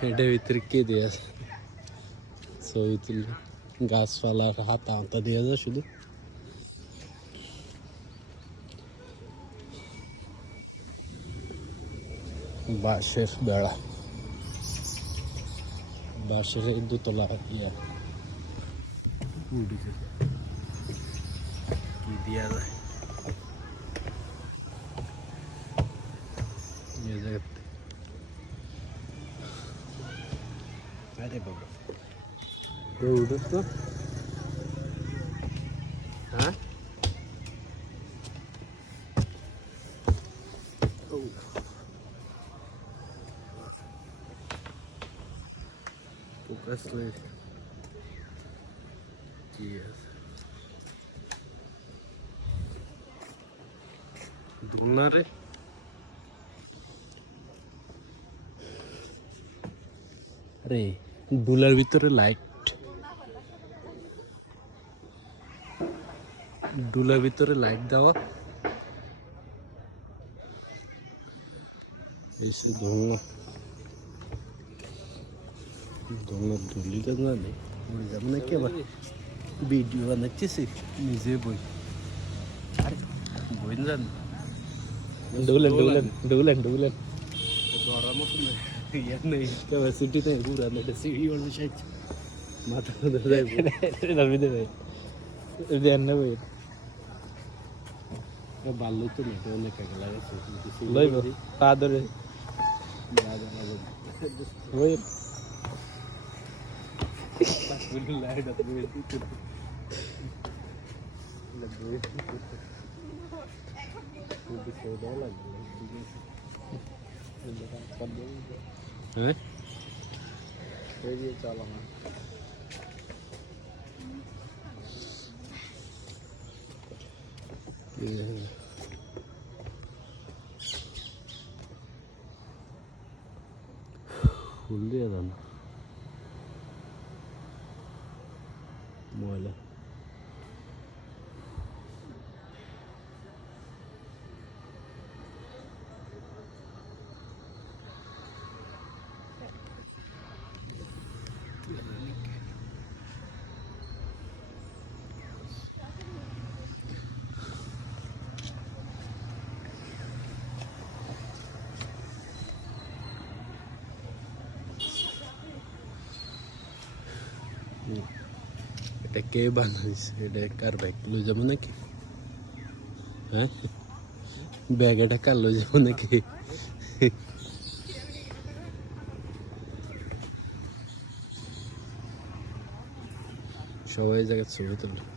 এটার ভিতরে কে দিয়ে আছে ছবি তুললে গাছপালার হাতা হাতা দিয়ে যায় শুধু বাঁশের বেড়া বাঁশের এই দোতলা ইয়া উঠেছে কি দিয়া যায় এই জায়গাতে আরে বাবা তো উঠুস তো হ্যাঁ ফোকাস নেই কি আছে দোলনা রে আরে দুলার ভিতরে লাইট দুলার ভিতরে লাইট দেওয়া এসে দোলনা দোলনা দুলিটা না নেই যাবো নাকি আবার ভিডিও বানাচ্ছি নিজে বই আর বই জান ডুলেন ডুলেন ডুলেন ডুলেন ধরার মতো ইয়া নেই ক্যাপাসিটি নেই পুরা এটা সিঁড়ি ওর বিষয় মাথা ধরে এটার ভিতরে দেন না বই ভালো তো না অনেক কাকে লাগাচ্ছে লইব পা ধরে ওই লাইট আছে চালা না ফুল দিয়ে দেন ময়লা এটা কে বানাইছে এটা কার ব্যাগ লই যাবো নাকি হ্যাঁ ব্যাগ এটা কার লই যাবো নাকি সবাই জায়গায় ছবি তোলে